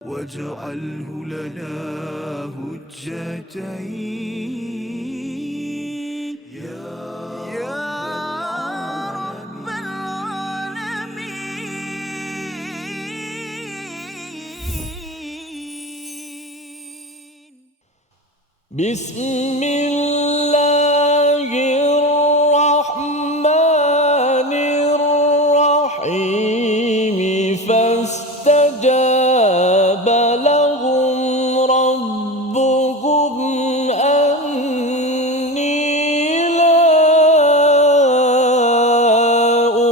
واجعله لنا هجتين يا رب العالمين. بسم الله الرحمن الرحيم فاستجاب لهم ربهم أني لا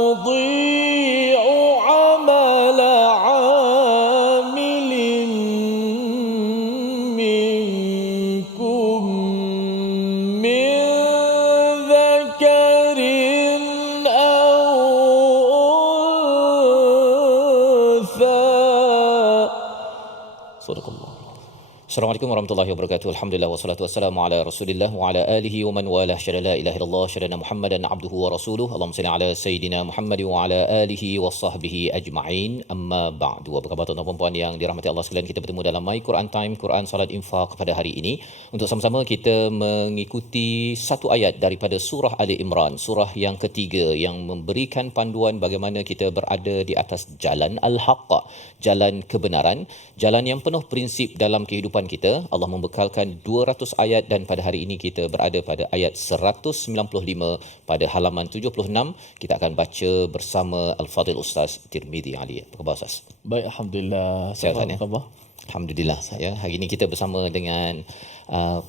أضيع عمل عامل منكم من ذكر أو أنثى. صدق الله. Assalamualaikum warahmatullahi wabarakatuh. Alhamdulillah wassalatu wassalamu ala Rasulillah wa ala alihi wa man walah. Syada la ilaha illallah, syada Muhammadan abduhu wa rasuluh. Allahumma salli ala sayidina Muhammad wa ala alihi wa sahbihi ajma'in. Amma ba'du. Apa khabar tuan-tuan dan puan yang dirahmati Allah sekalian? Kita bertemu dalam My Quran Time, Quran Salat Infaq pada hari ini untuk sama-sama kita mengikuti satu ayat daripada surah Ali Imran, surah yang ketiga yang memberikan panduan bagaimana kita berada di atas jalan al-haqqa, jalan kebenaran, jalan yang penuh prinsip dalam kehidupan kita. Allah membekalkan 200 ayat dan pada hari ini kita berada pada ayat 195 pada halaman 76. Kita akan baca bersama Al-Fadhil Ustaz Tirmizi Ali. Apa khabar Ustaz? Baik, alhamdulillah. Sihat, Apa ya? khabar? Alhamdulillah saya. Hari ini kita bersama dengan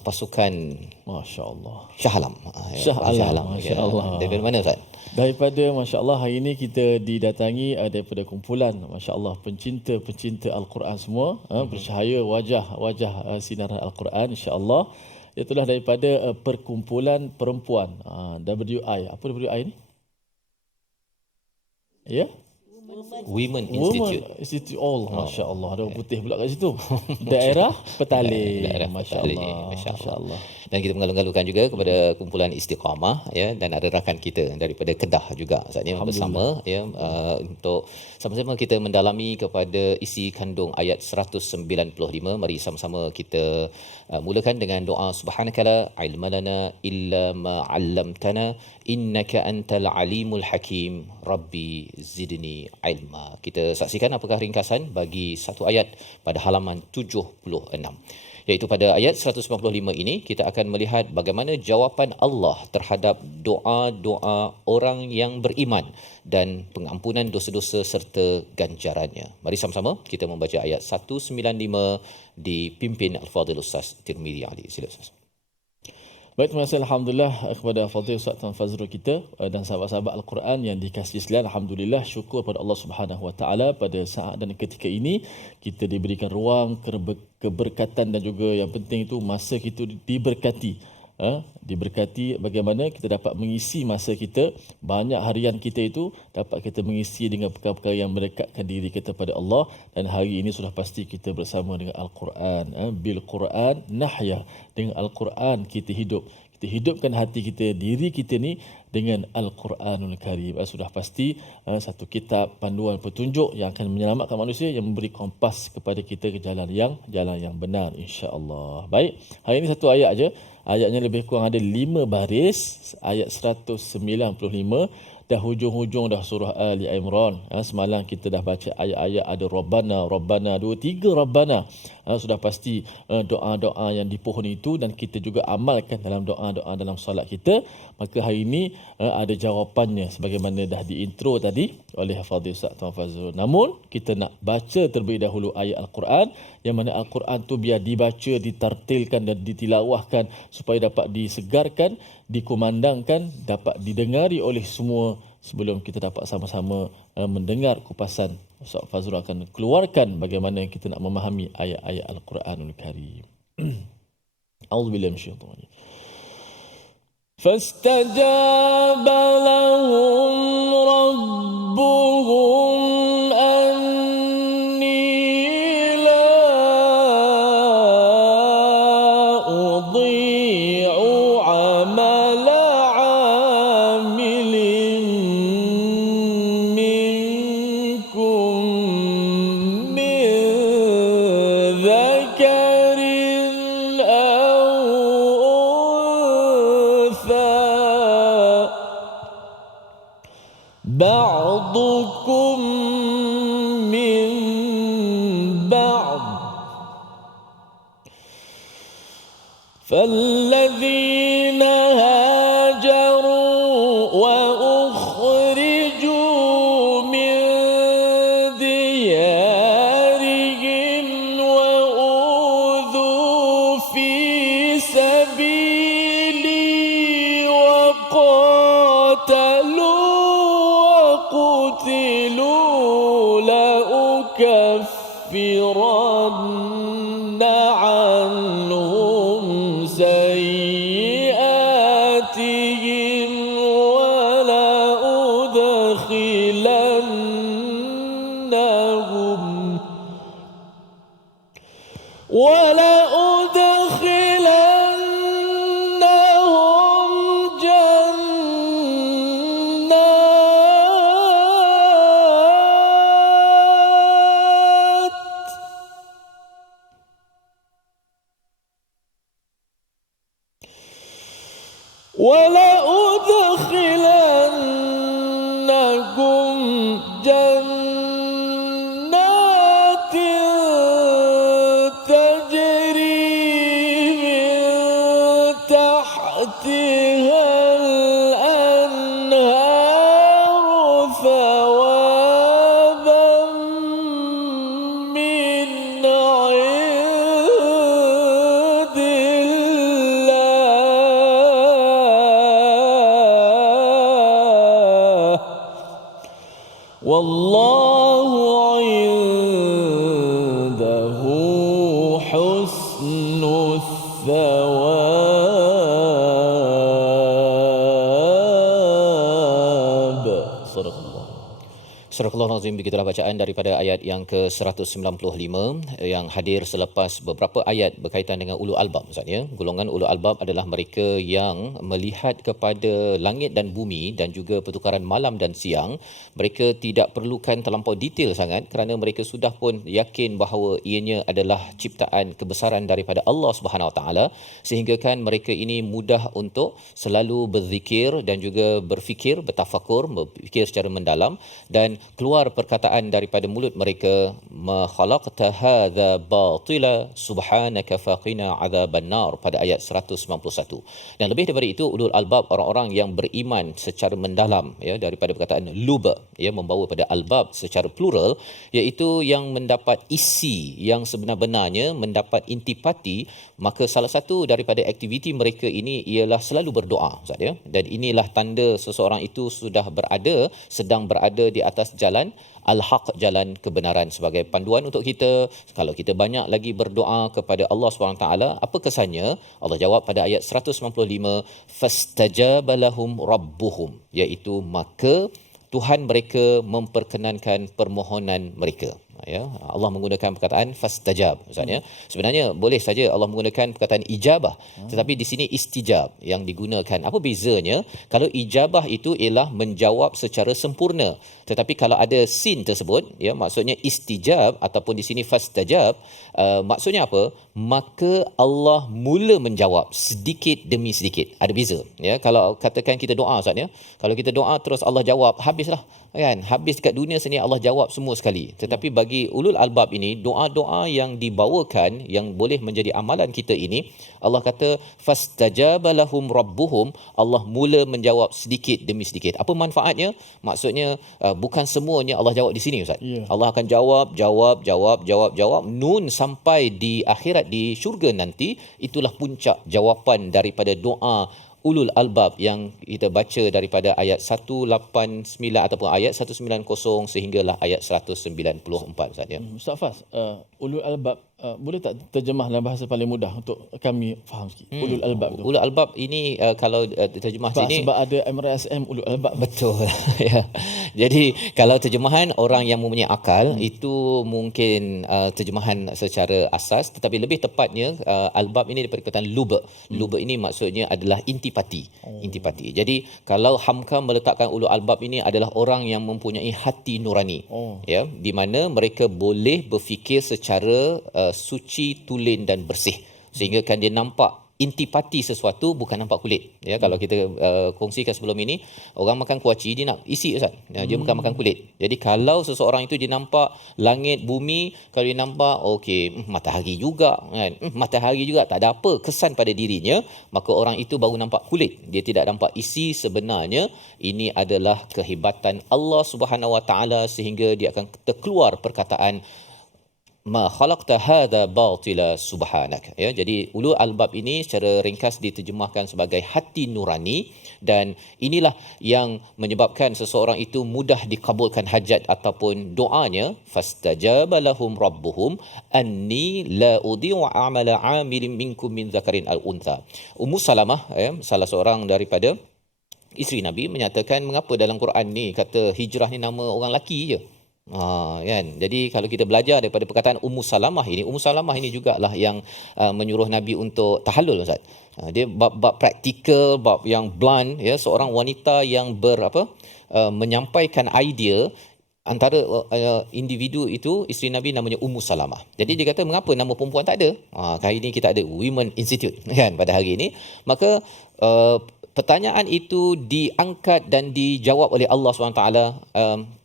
pasukan Masya-Allah. Shah Alam. Shah Alam, Ya. masya-Allah. Daripada mana Ustaz? Daripada masya-Allah hari ini kita didatangi daripada kumpulan masya-Allah pencinta Al-Quran semua, bercahaya wajah sinaran Al-Quran insya-Allah. Itulah daripada perkumpulan perempuan WI. Apa WI ni? Ya? Women Women Institute. Institute. Oh, masya-Allah. Ada orang putih pula kat situ. Daerah Petaling. Daerah Petaling. Masya-Allah. Masya-Allah. Dan kita mengalung-alungkan juga kepada kumpulan Istiqamah, ya, dan ada rakan kita daripada Kedah juga saatnya bersama, ya, untuk sama-sama kita mendalami kepada isi kandung ayat 195. Mari sama-sama kita mulakan dengan doa subhanakala ilmalana illa ma 'allamtana innaka antal alimul hakim rabbi zidni ilma. Kita saksikan apakah ringkasan bagi satu ayat pada halaman 76. Iaitu pada ayat 195 ini kita akan melihat bagaimana jawapan Allah terhadap doa-doa orang yang beriman dan pengampunan dosa-dosa serta ganjarannya. Mari sama-sama kita membaca ayat 195 dipimpin Al-Fadhil Ustaz Tirmizi Ali. Sila Ustaz. Baik, terima kasih alhamdulillah kepada Fadhil Ustaz Tuan Fazrul kita dan sahabat-sahabat Al-Quran yang dikasihi sekalian. Alhamdulillah, syukur pada Allah Subhanahu Wa Taala pada saat dan ketika ini kita diberikan ruang keberkatan dan juga yang penting itu masa kita diberkati. Diberkati bagaimana kita dapat mengisi masa kita, banyak harian kita itu dapat kita mengisi dengan perkara-perkara yang mendekatkan diri kita pada Allah. Dan hari ini sudah pasti kita bersama dengan Al-Quran. Bil Quran nahya, dengan Al-Quran kita hidup. Kita hidupkan hati kita, diri kita ni dengan Al-Quranul Karim. Sudah pasti satu kitab panduan petunjuk yang akan menyelamatkan manusia, yang memberi kompas kepada kita ke jalan yang benar, insya-Allah. Baik, hari ini satu ayat aja. Ayatnya lebih kurang ada 5 baris, ayat 195 dah hujung-hujung dah surah Ali Imran. Semalam kita dah baca ayat-ayat ada Rabbana 2-3 Rabbana. Sudah pasti doa-doa yang dipohon itu dan kita juga amalkan dalam doa-doa dalam solat kita. Maka hari ini ada jawapannya sebagaimana dah diintro tadi oleh Fadhil Ustaz Tuan Fazrul. Namun kita nak baca terlebih dahulu ayat Al-Quran, yang mana Al-Quran tu biar dibaca, ditartilkan dan ditilawahkan supaya dapat disegarkan, dikumandangkan, dapat didengari oleh semua sebelum kita dapat sama-sama mendengar kupasan. Ustaz Fazrul akan keluarkan bagaimana kita nak memahami ayat-ayat Al-Quranul Karim. A'udzubillahi minasyaitanir rajim. فاستجاب لهم ربهم أني لا أضيع عمل عامل منكم من نعم فالذين هاجروا وأخرجوا من ديارهم وأوذوا في سبيلي وقاتلوا وقتلوا لأكفرن عنهم سيئاتهم ولأدخلنهم جنات جنات تجري من تحتها الأنهار ثوابا من عند الله والله عنده حسن الثواب صدق الله. Surah Al-Azim, begitulah bacaan daripada ayat yang ke-195 yang hadir selepas beberapa ayat berkaitan dengan ulul albab. Maksudnya, golongan ulul albab adalah mereka yang melihat kepada langit dan bumi dan juga pertukaran malam dan siang. Mereka tidak perlukan terlampau detail sangat kerana mereka sudah pun yakin bahawa ianya adalah ciptaan kebesaran daripada Allah Subhanahu Wa Taala, sehingga kan mereka ini mudah untuk selalu berzikir dan juga berfikir, bertafakur, berfikir secara mendalam, dan keluar perkataan daripada mulut mereka, ma khalaqta hadza batila subhanaka faqina adzaban nar, pada ayat 191. Dan lebih daripada itu, ulul albab, orang-orang yang beriman secara mendalam, ya, daripada perkataan luba, ya, membawa pada albab secara plural, iaitu yang mendapat isi yang sebenar-benarnya, mendapat intipati. Maka salah satu daripada aktiviti mereka ini ialah selalu berdoa, Ustaz, ya. Dan inilah tanda seseorang itu sudah sedang berada di atas jalan al-haq, jalan kebenaran. Sebagai panduan untuk kita, kalau kita banyak lagi berdoa kepada Allah SWT, apa kesannya? Allah jawab pada ayat 195, fastajaba lahum rabbuhum, iaitu maka Tuhan mereka memperkenankan permohonan mereka. Ya, Allah menggunakan perkataan fastajab, maksudnya sebenarnya boleh saja Allah menggunakan perkataan ijabah, tetapi di sini istijab yang digunakan. Apa bezanya? Kalau ijabah itu ialah menjawab secara sempurna, tetapi kalau ada sin tersebut, ya, maksudnya istijab ataupun di sini fastajab, maksudnya apa? Maka Allah mula menjawab sedikit demi sedikit. Ada beza, ya. Kalau katakan kita doa, Ustaz, ya, kalau kita doa terus Allah jawab, habislah, kan, habis dekat dunia sini Allah jawab semua sekali. Tetapi bagi ulul albab ini, doa-doa yang dibawakan yang boleh menjadi amalan kita ini, Allah kata fastajaba lahum rabbuhum, Allah mula menjawab sedikit demi sedikit. Apa manfaatnya? Maksudnya bukan semuanya Allah jawab di sini, Ustaz. Allah akan jawab nun sampai di akhirat, di syurga nanti. Itulah puncak jawapan daripada doa ulul albab yang kita baca daripada ayat 189 ataupun ayat 190 sehinggalah ayat 194, Ustaz, ya. Ustaz Fas, ulul albab boleh tak terjemah dalam bahasa paling mudah untuk kami faham sikit? Ulul albab tu. Ulul albab ini kalau terjemah sini sebab ada MRSM ulul albab. Betul. Ya. Jadi kalau terjemahan orang yang mempunyai akal, itu mungkin terjemahan secara asas, tetapi lebih tepatnya albab ini daripada perkataan luba. Luba ini maksudnya adalah intipati. Intipati. Jadi kalau Hamka meletakkan ulul albab ini adalah orang yang mempunyai hati nurani. Ya, di mana mereka boleh berfikir secara suci, tulen dan bersih, sehingga kan dia nampak intipati sesuatu bukan nampak kulit. Ya, kalau kita kongsikan sebelum ini, orang makan kuaci dia nak isi Ustaz. Ya, dia bukan makan kulit. Jadi kalau seseorang itu dia nampak langit, bumi, kalau dia nampak okey, matahari juga kan. Matahari juga tak ada apa kesan pada dirinya, maka orang itu baru nampak kulit. Dia tidak nampak isi sebenarnya. Ini adalah kehebatan Allah Subhanahu Wa Taala sehingga dia akan terkeluar perkataan ma khalaqta hadha batila subhanak. Ya, jadi ulul albab ini secara ringkas diterjemahkan sebagai hati nurani, dan inilah yang menyebabkan seseorang itu mudah dikabulkan hajat ataupun doanya. Fastajaba lahum rabbuhum anni la udhi'u amala 'amilin minkum min zakarin al untha. Ummu Salamah, salah seorang daripada isteri Nabi, menyatakan mengapa dalam Quran ni kata hijrah ni nama orang lelaki je. Kan. Jadi kalau kita belajar daripada perkataan Ummu Salamah ini jugalah yang menyuruh Nabi untuk tahallul Ustaz. Dia bab praktikal, bab yang blunt, ya, seorang wanita yang menyampaikan idea antara individu itu. Isteri Nabi namanya Ummu Salamah. Jadi dia kata mengapa nama perempuan tak ada? Kali ini kita ada Women Institute kan pada hari ini. Maka pertanyaan itu diangkat dan dijawab oleh Allah SWT.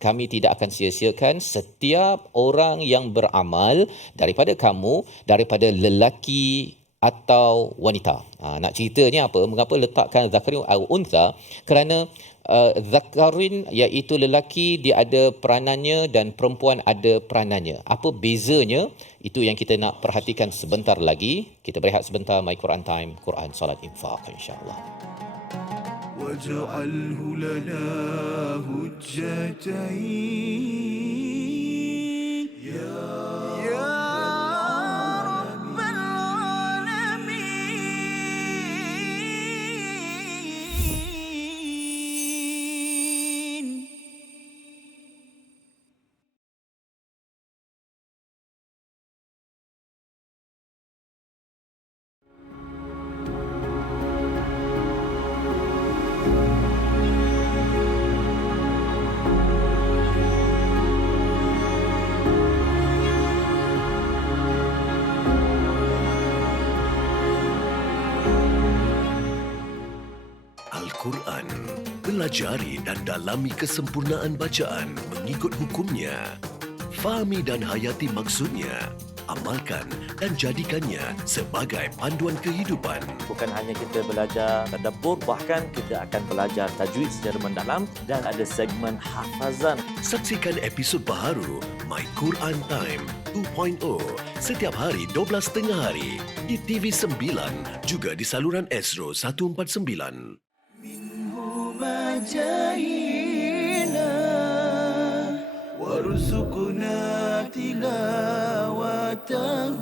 Kami tidak akan sia-siakan setiap orang yang beramal daripada kamu, daripada lelaki atau wanita. Nak ceritanya apa? Mengapa letakkan zakarin au untha? Kerana zakarin iaitu lelaki, dia ada peranannya, dan perempuan ada peranannya. Apa bezanya? Itu yang kita nak perhatikan sebentar lagi. Kita berehat sebentar. My Quran Time, Quran Salat Infaq, insya-Allah. واجعله لنا هجتين يا رب العالمين. Al-Quran. Pelajari dan dalami kesempurnaan bacaan mengikut hukumnya. Fahami dan hayati maksudnya. Amalkan dan jadikannya sebagai panduan kehidupan. Bukan hanya kita belajar tadabbur, bahkan kita akan belajar tajwid secara mendalam dan ada segmen hafazan. Saksikan episod baharu My Quran Time 2.0 setiap hari 12.30 hari di TV9, juga di saluran Astro 149. مجاهينا وارزقنا تلاوته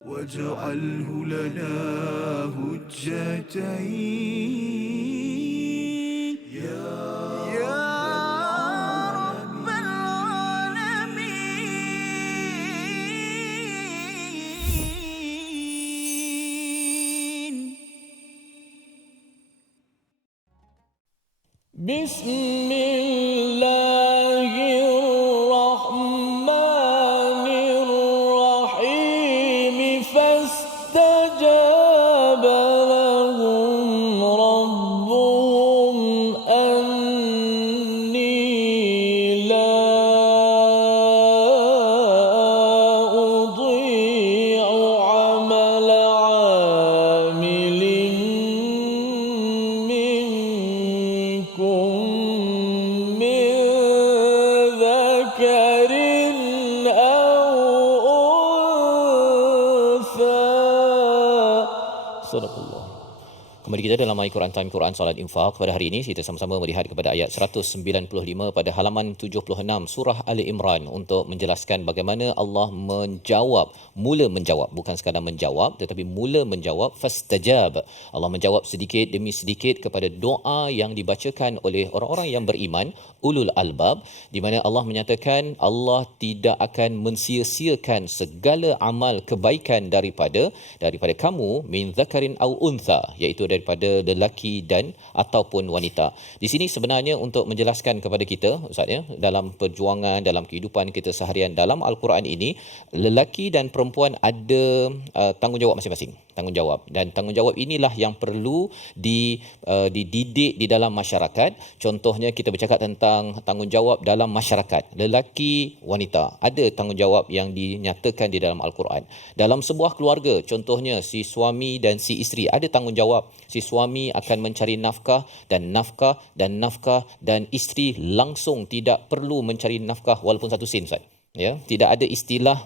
واجعله لنا هجتين يا رب العالمين. بسم الله الرحمن الرحيم فاستجاب لهم ربهم أني لا dalam My Quran Time Quran Salat Infak. Pada hari ini kita sama-sama melihat kepada ayat 195 pada halaman 76 surah Ali Imran untuk menjelaskan bagaimana Allah mula menjawab, bukan sekadar menjawab tetapi mula menjawab. Fastajab, Allah menjawab sedikit demi sedikit kepada doa yang dibacakan oleh orang-orang yang beriman, ulul albab, di mana Allah menyatakan Allah tidak akan mensia-siakan segala amal kebaikan daripada kamu, min zakarin au untha, iaitu daripada lelaki dan ataupun wanita. Di sini sebenarnya untuk menjelaskan kepada kita, Ustaz ya, dalam perjuangan, dalam kehidupan kita seharian, dalam Al-Quran ini, lelaki dan perempuan ada tanggungjawab masing-masing. Tanggungjawab, dan tanggungjawab inilah yang perlu dididik di dalam masyarakat. Contohnya kita bercakap tentang tanggungjawab dalam masyarakat. Lelaki, wanita ada tanggungjawab yang dinyatakan di dalam Al-Quran. Dalam sebuah keluarga, contohnya si suami dan si isteri ada tanggungjawab. Si suami akan mencari nafkah dan isteri langsung tidak perlu mencari nafkah walaupun satu sen, Ustaz. Ya, tidak ada istilah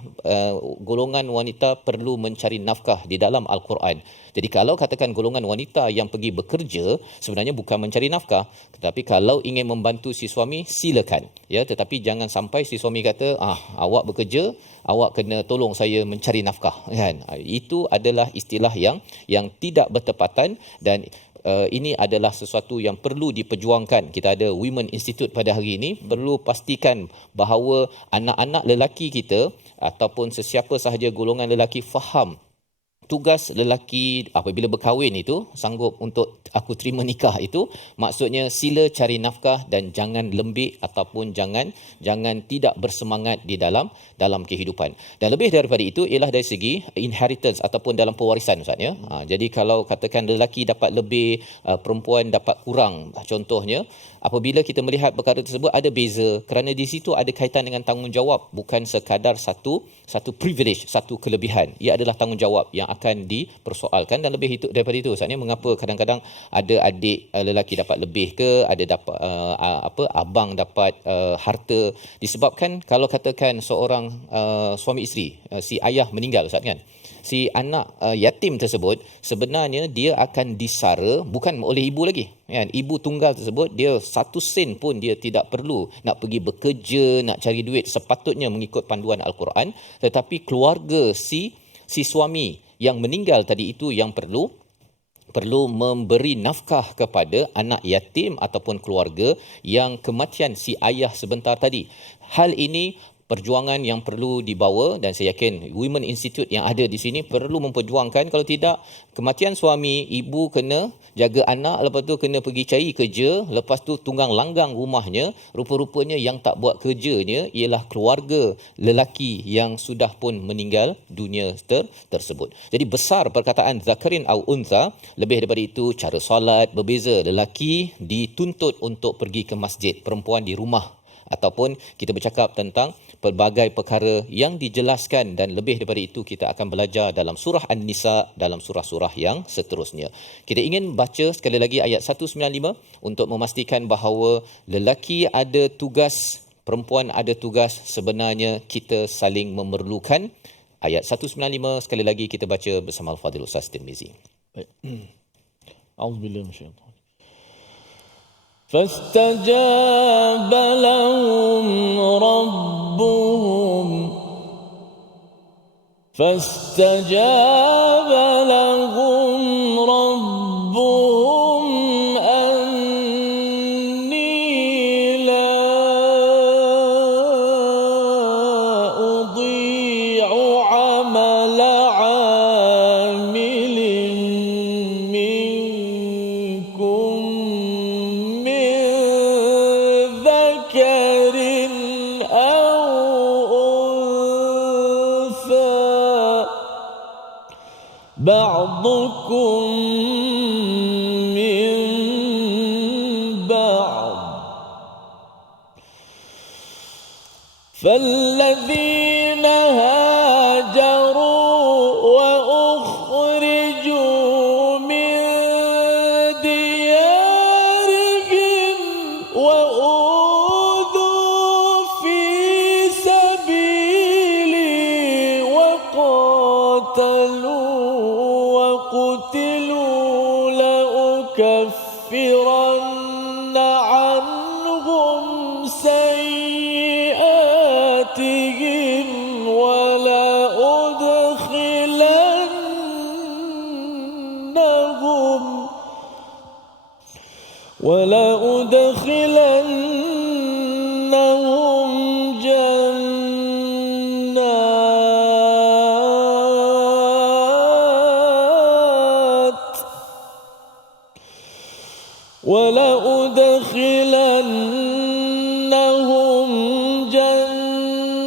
golongan wanita perlu mencari nafkah di dalam Al-Quran. Jadi kalau katakan golongan wanita yang pergi bekerja sebenarnya bukan mencari nafkah, tetapi kalau ingin membantu si suami silakan. Ya, tetapi jangan sampai si suami kata, awak bekerja, awak kena tolong saya mencari nafkah, kan? Itu adalah istilah yang tidak bertepatan, dan ini adalah sesuatu yang perlu diperjuangkan. Kita ada Women Institute pada hari ini, perlu pastikan bahawa anak-anak lelaki kita ataupun sesiapa sahaja golongan lelaki faham tugas lelaki apabila berkahwin itu, sanggup untuk aku terima nikah itu, maksudnya sila cari nafkah dan jangan lembik ataupun jangan tidak bersemangat di dalam kehidupan. Dan lebih daripada itu ialah dari segi inheritance ataupun dalam pewarisan, Ustaz ya. Jadi kalau katakan lelaki dapat lebih, perempuan dapat kurang, contohnya, apabila kita melihat perkara tersebut ada beza kerana di situ ada kaitan dengan tanggungjawab, bukan sekadar satu privilege, satu kelebihan. Ia adalah tanggungjawab yang akan dipersoalkan. Dan lebih daripada itu, Ustaz, mengapa kadang-kadang ada adik lelaki dapat lebih ke, ada dapat abang dapat harta, disebabkan kalau katakan seorang suami isteri, si ayah meninggal, Ustaz, kan, si anak yatim tersebut sebenarnya dia akan disara bukan oleh ibu lagi, kan. Ibu tunggal tersebut dia satu sen pun dia tidak perlu nak pergi bekerja, nak cari duit, sepatutnya mengikut panduan Al-Quran, tetapi keluarga si suami yang meninggal tadi itu yang perlu memberi nafkah kepada anak yatim ataupun keluarga yang kematian si ayah sebentar tadi. Hal ini perjuangan yang perlu dibawa, dan saya yakin Women Institute yang ada di sini perlu memperjuangkan. Kalau tidak, kematian suami, ibu kena jaga anak, lepas tu kena pergi cari kerja, lepas tu tunggang langgang rumahnya, rupa-rupanya yang tak buat kerjanya ialah keluarga lelaki yang sudah pun meninggal dunia tersebut. Jadi besar perkataan zakarin au untha. Lebih daripada itu, cara solat berbeza. Lelaki dituntut untuk pergi ke masjid, perempuan di rumah. Ataupun kita bercakap tentang pelbagai perkara yang dijelaskan, dan lebih daripada itu kita akan belajar dalam surah An-Nisa, dalam surah-surah yang seterusnya. Kita ingin baca sekali lagi ayat 195 untuk memastikan bahawa lelaki ada tugas, perempuan ada tugas, sebenarnya kita saling memerlukan. Ayat 195 sekali lagi kita baca bersama Al-Fadhil Ustaz Tirmizi. Baik. Auzubillahi minasyaitanir. فاستجاب لهم ربهم أني لا أضيع عمل عامل منكم من ذكر أو أنثى بعضكم من بعض فالذين هاجروا وأخرجوا من ديارهم وأوذوا في سبيلي وقاتلوا وقتلوا لأكفرن ولأدخلنهم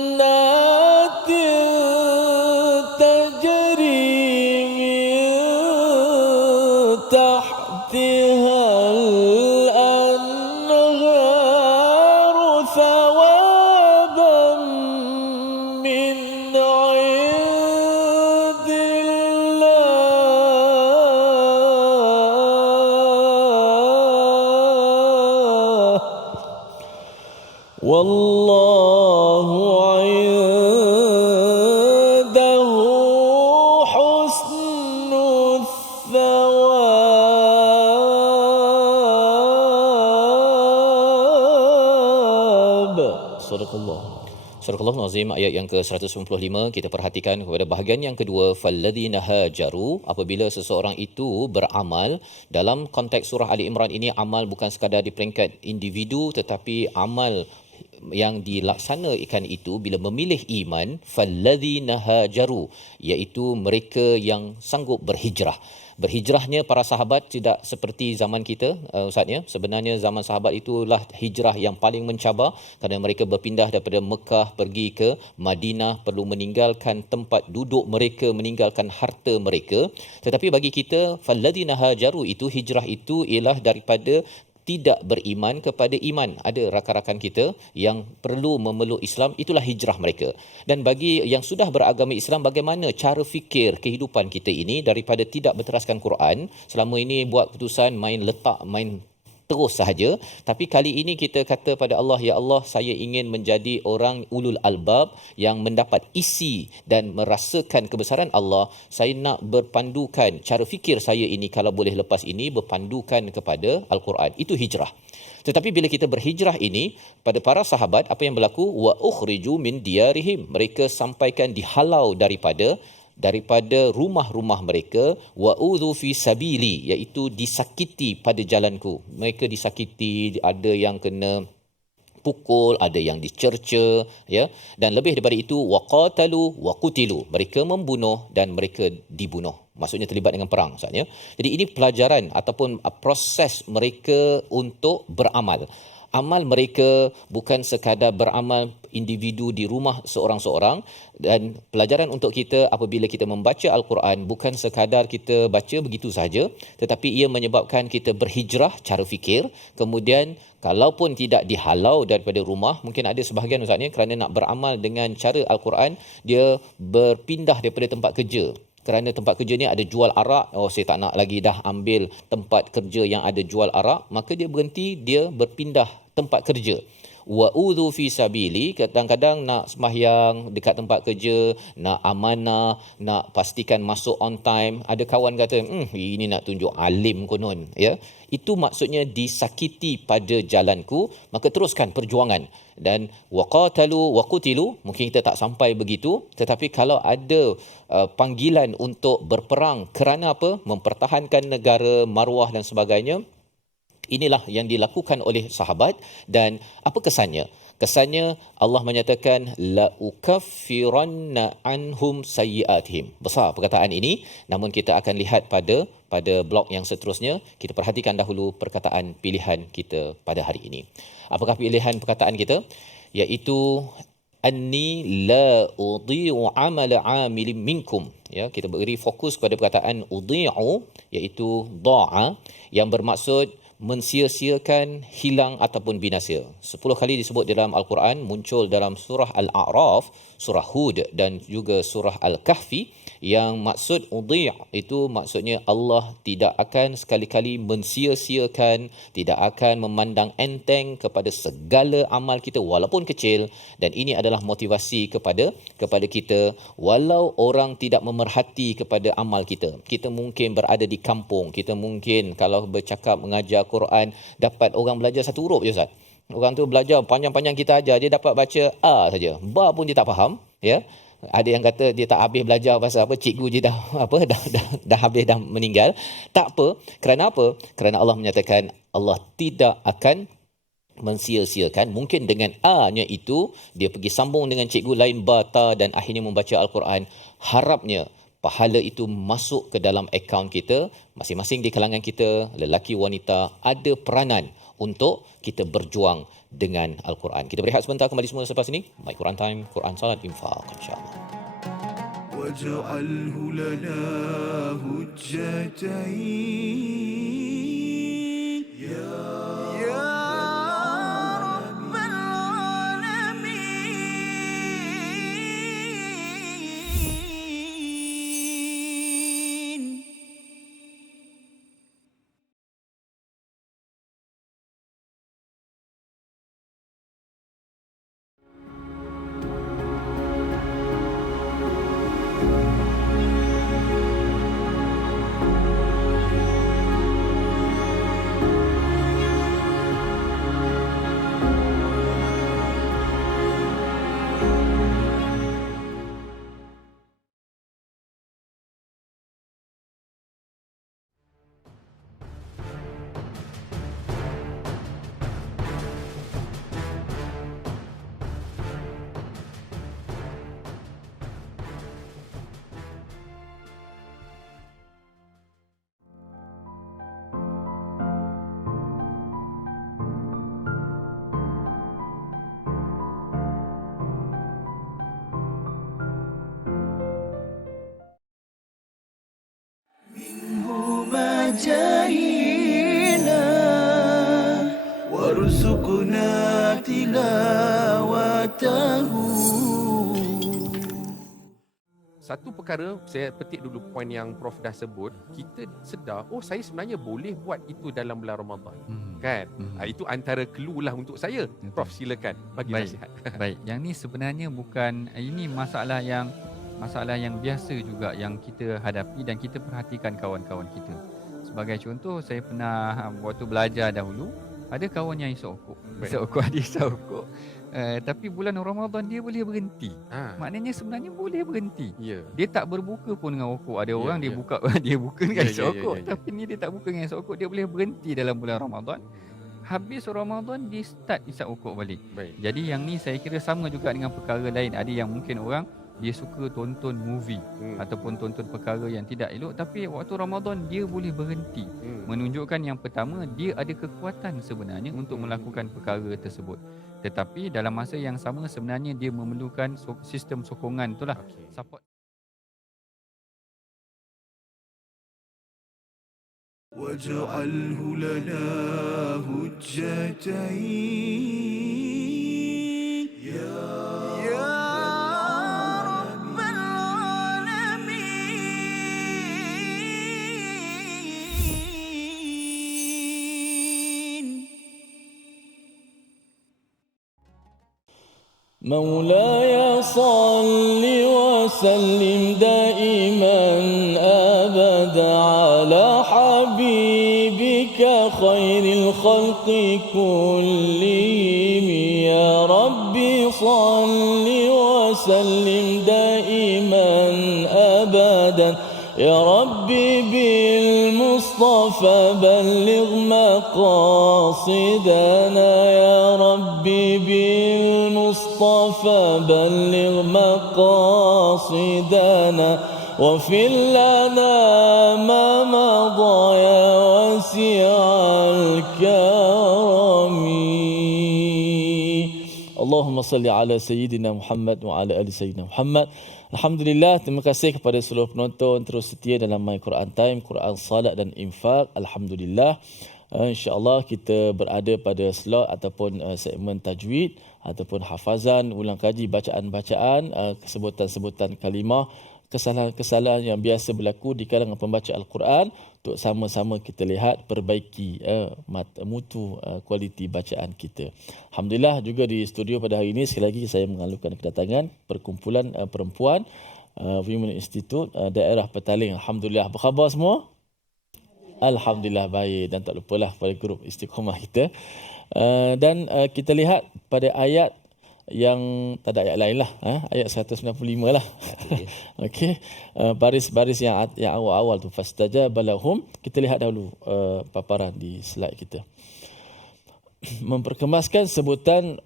جنات تجري من تحتها الأنهار ثوابا من عند الله والله عنده حسن الثواب. صدق الله. Surah Al-Azim ayat yang ke-195, kita perhatikan kepada bahagian yang kedua, falladzina hajaru, apabila seseorang itu beramal. Dalam konteks surah Ali Imran ini, amal bukan sekadar di peringkat individu, tetapi amal yang dilaksanakan itu bila memilih iman, falladzina hajaru, iaitu mereka yang sanggup berhijrah. Berhijrahnya para sahabat tidak seperti zaman kita, Ustaz ya. Sebenarnya zaman sahabat itulah hijrah yang paling mencabar, kerana mereka berpindah daripada Mekah pergi ke Madinah, perlu meninggalkan tempat duduk mereka, meninggalkan harta mereka. Tetapi bagi kita, falladzina hajaru itu, hijrah itu ialah daripada tidak beriman kepada iman. Ada rakan-rakan kita yang perlu memeluk Islam, itulah hijrah mereka. Dan bagi yang sudah beragama Islam, bagaimana cara fikir kehidupan kita ini daripada tidak berteraskan Quran, selama ini buat keputusan main letak, main terus sahaja. Tapi kali ini kita kata pada Allah, ya Allah, saya ingin menjadi orang ulul albab yang mendapat isi dan merasakan kebesaran Allah. Saya nak berpandukan cara fikir saya ini, kalau boleh lepas ini, berpandukan kepada Al-Quran. Itu hijrah. Tetapi bila kita berhijrah ini, pada para sahabat, apa yang berlaku? Wa ukhriju min diyarihim. Mereka sampaikan dihalau daripada rumah-rumah mereka, wa udhu fi sabili, iaitu disakiti pada jalanku. Mereka disakiti, ada yang kena pukul, ada yang dicerca, ya, dan lebih daripada itu, waqatalu wa qutilu, mereka membunuh dan mereka dibunuh. Maksudnya terlibat dengan perang, maksudnya. Jadi ini pelajaran ataupun proses mereka untuk beramal. Amal mereka bukan sekadar beramal individu di rumah seorang-seorang, dan pelajaran untuk kita apabila kita membaca Al-Quran bukan sekadar kita baca begitu sahaja, tetapi ia menyebabkan kita berhijrah cara fikir. Kemudian kalaupun tidak dihalau daripada rumah, mungkin ada sebahagian ustaznya kerana nak beramal dengan cara Al-Quran, dia berpindah daripada tempat kerja. Kerana tempat kerja ni ada jual arak, saya tak nak lagi dah ambil tempat kerja yang ada jual arak, maka dia berhenti, dia berpindah tempat kerja. Wa udhu fi sabili, kadang-kadang nak sembahyang dekat tempat kerja, nak amanah, nak pastikan masuk on time. Ada kawan kata, ini nak tunjuk alim konon, ya. Itu maksudnya disakiti pada jalanku, maka teruskan perjuangan. Dan waqatalu wa qutilu, mungkin kita tak sampai begitu, tetapi kalau ada panggilan untuk berperang kerana apa? Mempertahankan negara, maruah dan sebagainya. Inilah yang dilakukan oleh sahabat. Dan apa kesannya? Kesannya Allah menyatakan la ukaffiranna anhum sayyi'atihim. Besar perkataan ini, namun kita akan lihat pada blok yang seterusnya. Kita perhatikan dahulu perkataan pilihan kita pada hari ini. Apakah pilihan perkataan kita? Iaitu anni la udhi'u amala 'amilin minkum. Ya, kita beri fokus kepada perkataan udhi'u, iaitu dha'a, yang bermaksud mensia-siakan, hilang ataupun binasa. 10 kali disebut dalam Al-Quran, muncul dalam surah Al-A'raf, surah Hud dan juga surah Al-Kahfi. Yang maksud udhi' itu maksudnya Allah tidak akan sekali-kali mensia-siakan, tidak akan memandang enteng kepada segala amal kita walaupun kecil. Dan ini adalah motivasi kepada kita, walau orang tidak memerhati kepada amal kita. Kita mungkin berada di kampung, kita mungkin kalau bercakap mengajar Quran, dapat orang belajar satu huruf je Ustaz. Orang tu belajar panjang-panjang kita ajar, dia dapat baca A saja. Ba pun dia tak faham, ya. Ada yang kata dia tak habis belajar pasal apa, cikgu je dah habis dah meninggal. Tak apa. Kerana apa? Kerana Allah menyatakan Allah tidak akan mensia-siakan. Mungkin dengan A-nya itu, dia pergi sambung dengan cikgu lain bata dan akhirnya membaca Al-Quran. Harapnya pahala itu masuk ke dalam akaun kita. Masing-masing di kalangan kita, lelaki wanita, ada peranan untuk kita berjuang dengan Al-Quran. Kita berehat sebentar, kembali semula selepas ini. My Quran Time, Quran Salat Infaq, insya-Allah. واجعله لنا هجتين يا رب العالمين. هما جاهينا وارزقنا تلاوته. Satu perkara, saya petik dulu poin yang Prof dah sebut, kita sedar, oh saya sebenarnya boleh buat itu dalam bulan Ramadan. Kan? Itu antara clue lah untuk saya. Prof, silakan bagi nasihat. Baik, yang ni sebenarnya bukan, ini masalah yang biasa juga yang kita hadapi dan kita perhatikan kawan-kawan kita. Sebagai contoh, saya pernah waktu belajar dahulu, ada kawan yang isap rokok. Tapi bulan Ramadan dia boleh berhenti. Maknanya sebenarnya boleh berhenti. Dia tak berbuka pun dengan rokok. Ada orang dia buka dia buka dengan isap rokok. Tapi ni dia tak buka dengan isap rokok, dia boleh berhenti dalam bulan Ramadan. Habis Ramadan dia start isap rokok balik. Jadi yang ni saya kira sama juga dengan perkara lain. Ada yang mungkin orang dia suka tonton movie ataupun tonton perkara yang tidak elok, tapi waktu Ramadan dia boleh berhenti. Menunjukkan yang pertama, dia ada kekuatan sebenarnya untuk melakukan perkara tersebut. Tetapi dalam masa yang sama sebenarnya dia memerlukan sistem sokongan itulah, support. واجعله لنا هجتين يا رب العالمين. مولاي صل وسلم دائما أبدا على حبيبك خير الخلق كلهم. يا ربي صل وسلم دائما أبدا يا ربي بالمصطفى بلغ مقاصدنا. يا ربي بالمصطفى بلغ مقاصدنا واغفر لنا ما مضى يا واسع الكرم. اللهم صل على سيدنا محمد وعلى آل سيدنا محمد. Alhamdulillah, terima kasih kepada seluruh penonton terus setia dalam My Quran Time, Quran Salat dan Infaq. Alhamdulillah, insya-Allah kita berada pada slot ataupun segmen tajwid ataupun hafazan, ulang kaji bacaan-bacaan, sebutan-sebutan kalimah, kesalahan-kesalahan yang biasa berlaku di kalangan pembaca Al-Quran, untuk sama-sama kita lihat perbaiki mutu kualiti bacaan kita. Alhamdulillah, juga di studio pada hari ini sekali lagi saya mengalukan kedatangan perkumpulan perempuan Women Institute daerah Petaling. Alhamdulillah, apa khabar semua? Alhamdulillah baik, dan tak lupalah pada grup Istiqamah kita. Dan kita lihat pada ayat yang tak ada ayat lain lah, ayat 195 lah. Okey, baris-baris yang awal-awal tu, fastajaba lahum. Kita lihat dahulu paparan di slide kita. Memperkemaskan sebutan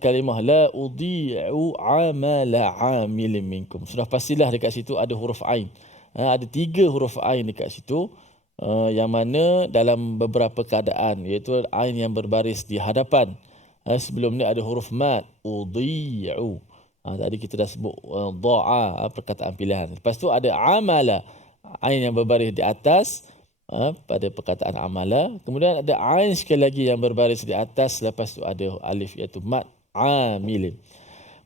kalimah la udhi'u amala 'amilin minkum. Sudah pastilah dekat situ ada huruf ain. Ada 3 huruf ain dekat situ, yang mana dalam beberapa keadaan, iaitu ain yang berbaris di hadapan. Sebelum ni ada huruf mad, udhi'u. Tadi kita dah sebut dha'a, perkataan pilihan. Lepas tu ada amala, ain yang berbaris di atas pada perkataan amala. Kemudian ada ain sekali lagi yang berbaris di atas, lepas tu ada alif, iaitu mad amilin.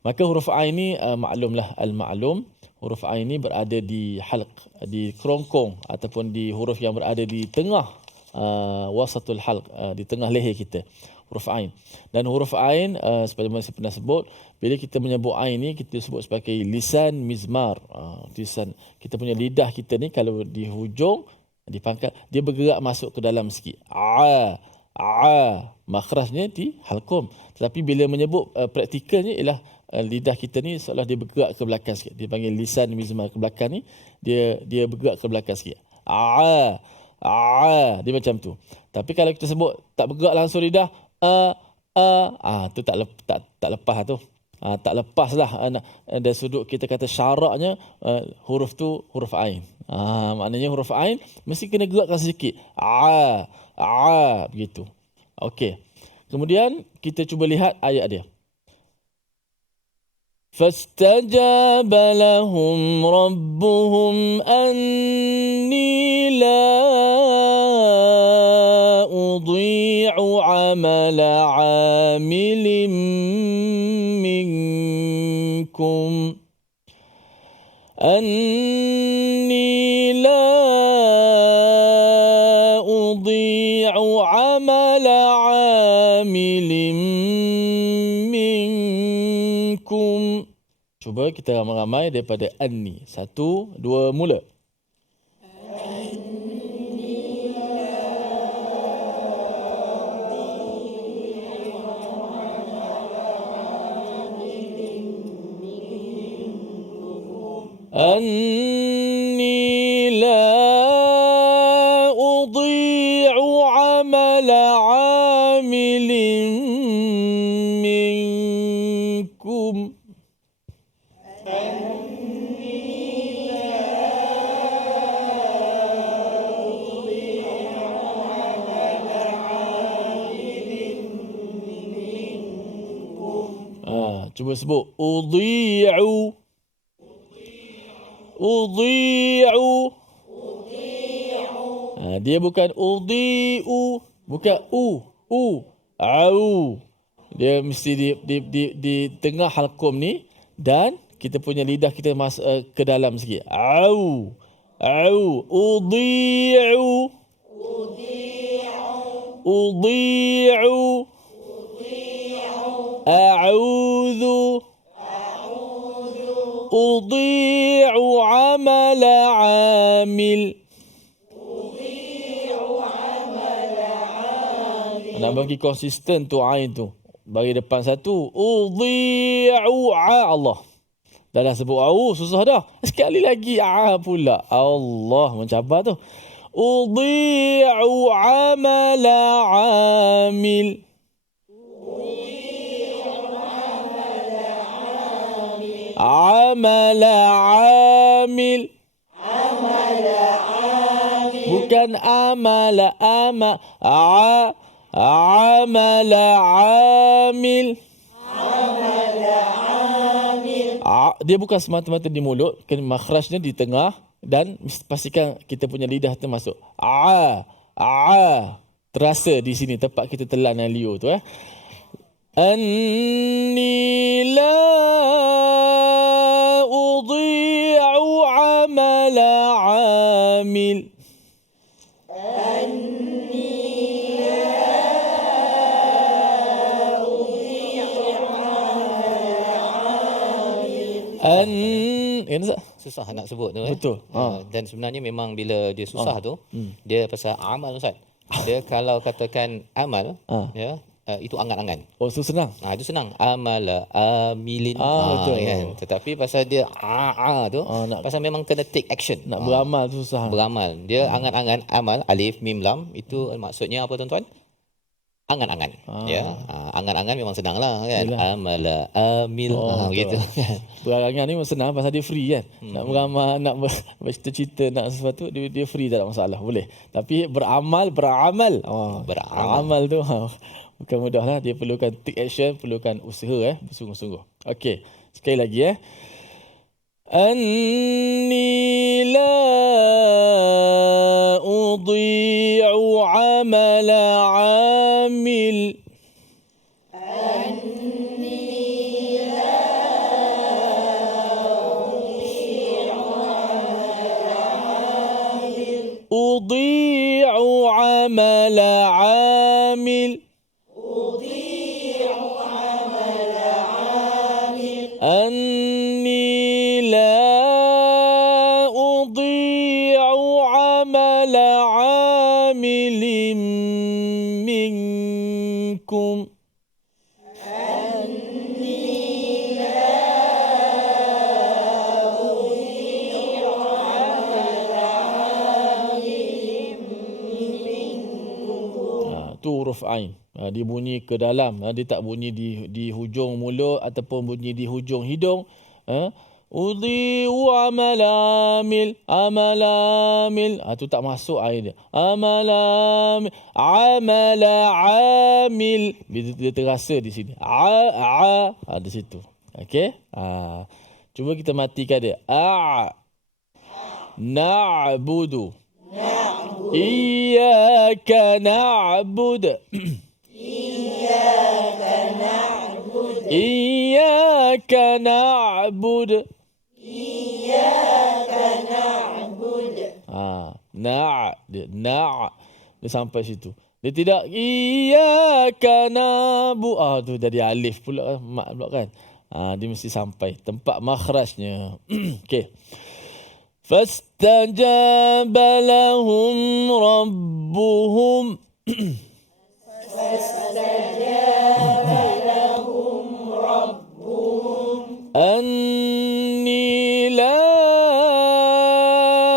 Maka huruf ain ni maklumlah al-ma'lum, huruf ain ni berada di halq, di kerongkong, ataupun di huruf yang berada di tengah wasatul halq, di tengah leher kita, huruf ain. Dan huruf ain seperti saya pernah sebut, bila kita menyebut ain ni kita sebut sebagai lisan mizmar. Lisan kita punya lidah kita ni, kalau di hujung, di pangkal, dia bergerak masuk ke dalam sikit. Makhrajnya di halqum. Tetapi bila menyebut praktikalnya ialah lidah kita ni seolah dia bergerak ke belakang sikit. Dia panggil lisan mizmar ke belakang ni, dia bergerak ke belakang sikit. Dia macam tu. Tapi kalau kita sebut tak bergerak langsung lidah, tu tak lepas tu. Tak lepas lah dari sudut kita kata syaraknya, huruf tu huruf ain. Maknanya huruf ain mesti kena gerakkan sedikit. Begitu. Okey. Kemudian kita cuba lihat ayat dia. فاستجاب لهم ربهم أني لا أضيع عمل عامل منكم أني لا أضيع عمل عامل منكم. Cuba kita ramai-ramai daripada anni. 1, 2, mula. أني لا أضيع عمل عامل منكم. Cuba sebut udhi'u. Udhi'u. Dia bukan udhi'u, bukan au. Dia mesti di tengah halqum ni, dan kita punya lidah kita masuk ke dalam sikit. Au. Udhi'u. Udhi'u. A'udhu. Udhi'u amala 'amil. Nak bagi konsisten tu ain tu, bagi depan satu. Udhi'u Allah. Dah sebut au, susah dah. Sekali lagi pula. Allah mencabar tu. Udhi'u amala 'amil. Amala 'amil. Bukan amala amala 'amil. Dia bukan semata-mata di mulut, kena makhrajnya di tengah, dan pastikan kita punya lidah tu masuk. Terasa di sini tempat kita telan dan liur tu. Anni la udhi'u amala 'amil. Susah nak sebut tu. Betul. Dan sebenarnya memang bila dia susah tu, dia pasal amal Ustaz. Dia kalau katakan amal, ya, itu angan-angan. Oh, itu senang. Itu senang. Amala, amilin. Betul. Kan? Tetapi pasal dia tu, pasal memang kena take action. Nak beramal tu susah. Beramal. Dia angan-angan, amal, alif, mim, lam. Itu maksudnya apa tuan-tuan? Angan-angan. Ya. Angan-angan memang senang lah kan. Yalah. Amala, amil. Begitu. Berangan ni memang senang pasal dia free kan. Nak beramal, nak bercita-cita, nak sesuatu, dia free, tak ada masalah. Boleh. Tapi beramal. Beramal tu bukan mudah lah. Dia perlukan take action, perlukan usaha bersungguh-sungguh. Okey. Sekali lagi Anni la udhi'u amala amil. أضيع عمل عامل أني لا أضيع عمل عامل منكم tu huruf ain. Dia bunyi ke dalam, dia tak bunyi di hujung mulut ataupun bunyi di hujung hidung. Udhi'u amalamil tu tak masuk ain dia. Amalamil amala amil, dia terasa di sini. Di situ. Okey? Cuba kita matikan dia. Na'budu. Iyyaka na'bud. Iyyaka na'bud. Dia sampai situ. Dia tidak iyyaka na'bud. Tu jadi alif pula, mak pula kan. Dia mesti sampai tempat makhrajnya. Okey. فاستجاب لهم ربهم أني لا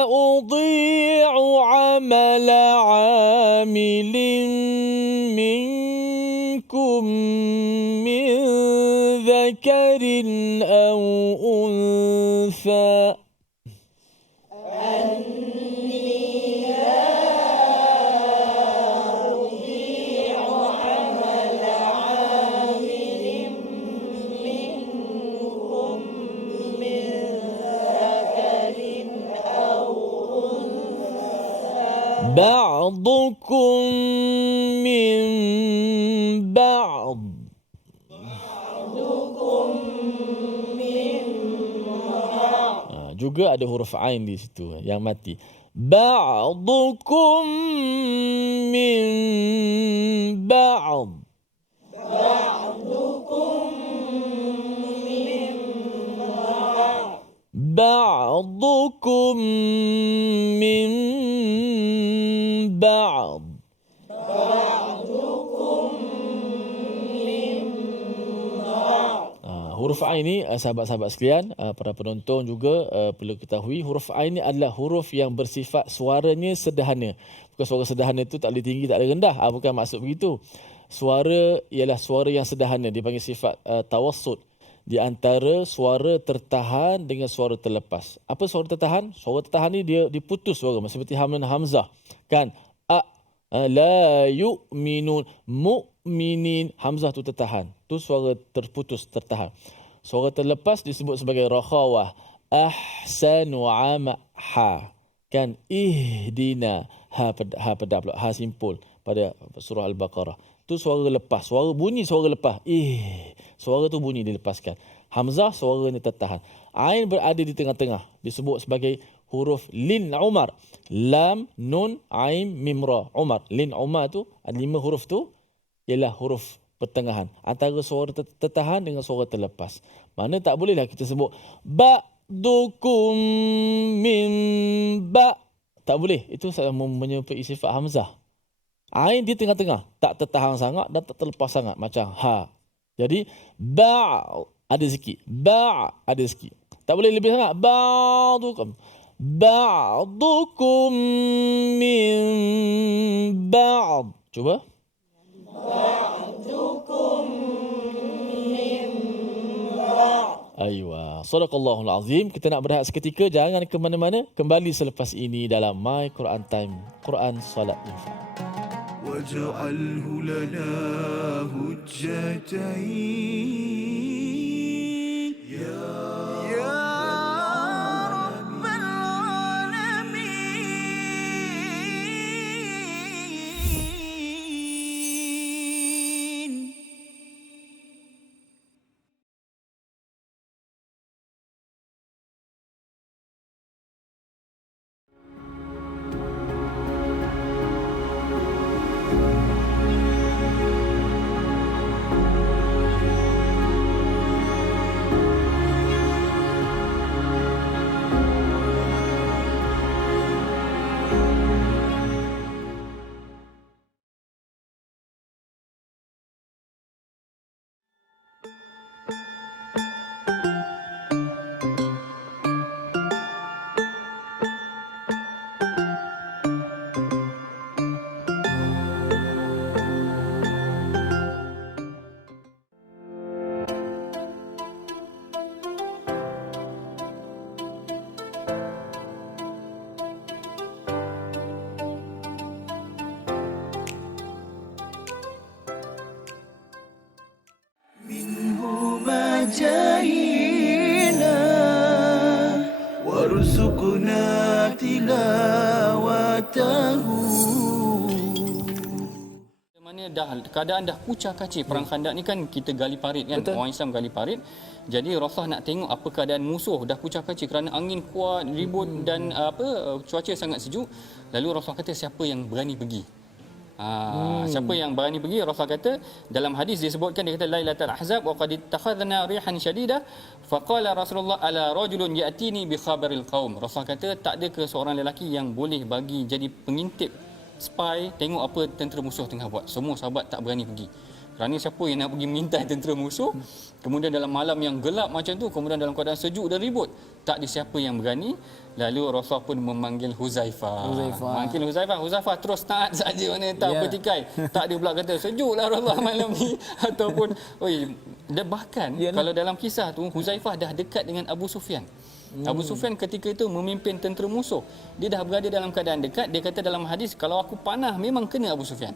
أضيع عمل عامل منكم من ذكر أو أنثى بعضكم من بعض juga ada huruf ain di situ yang mati. Ba'dukum min ba'd. Ba'dukum min ba'd. Huruf ain ni sahabat-sahabat sekalian, para penonton juga perlu ketahui huruf ain ni adalah huruf yang bersifat suaranya sederhana. Bukan suara sederhana itu tak boleh tinggi, tak boleh rendah. Bukan maksud begitu. Suara ialah suara yang sederhana, dipanggil sifat tawassut di antara suara tertahan dengan suara terlepas. Apa suara tertahan? Suara tertahan ni dia diputus suara seperti hamzah. Kan? La yu'minun, mu'minin, hamzah tu tertahan. Tu suara terputus, tertahan. Suara terlepas disebut sebagai rakhawah. Ahsanu ha. Kan? Ihdina, ha pada pula, ha simpul pada surah Al-Baqarah. Tu suara lepas, suara bunyi suara lepas. Suara tu bunyi dilepaskan. Hamzah suaranya tertahan. Ain berada di tengah-tengah, disebut sebagai huruf lin Umar. Lam, nun, ain, mim, ra. Umar. Lin Umar tu, ada 5 huruf tu ialah huruf pertengahan antara suara tertahan dengan suara terlepas. Mana tak bolehlah kita sebut ba'dukum min ba'. Tak boleh. Itu menyerupai sifat hamzah. Ain di tengah-tengah, tak tertahan sangat dan tak terlepas sangat macam ha. Jadi ba' ada sikit, ba' ada sikit. Tak boleh lebih sangat. Ba'dukum min ba'd. Cuba. Aywa. Sadaqallahul azim. Kita nak berehat seketika, jangan ke mana-mana. Kembali selepas ini dalam My Quran Time, Quran Salat Infak. واجعله لنا هجتين يا رب العالمين. جاهينا وارزقنا تلاوته. Mana keadaan dah kucar kacir. Perang Khandak ni kan kita gali parit kan. Betul. Orang Islam gali parit. Jadi Rasulullah nak tengok apa keadaan musuh dah kucar kacir kerana angin kuat, ribut dan cuaca sangat sejuk. Lalu Rasulullah kata siapa yang berani pergi? Siapa yang berani pergi? Rasulullah kata dalam hadis disebutkan, dia kata Lailatul Ahzab wa qad ittakhadna rihan shadidah faqala Rasulullah ala rajulun ya'tini bi khabaril qaum. Rasulullah kata tak ada ke seorang lelaki yang boleh bagi jadi pengintip, spy, tengok apa tentera musuh tengah buat. Semua sahabat tak berani pergi. Kerana siapa yang nak pergi mengintai tentera musuh, kemudian dalam malam yang gelap macam tu, kemudian dalam keadaan sejuk dan ribut, tak ada siapa yang berani. Lalu Rasulullah pun memanggil Huzaifah. Manggil Huzaifah terus taat saja, mana tak bertikai. Tak ada pula kata sejuklah Rasulullah malam ni ataupun bahkan kalau dalam kisah tu Huzaifah dah dekat dengan Abu Sufyan. Abu Sufyan ketika itu memimpin tentera musuh. Dia dah berada dalam keadaan dekat. Dia kata dalam hadis, kalau aku panah memang kena Abu Sufyan.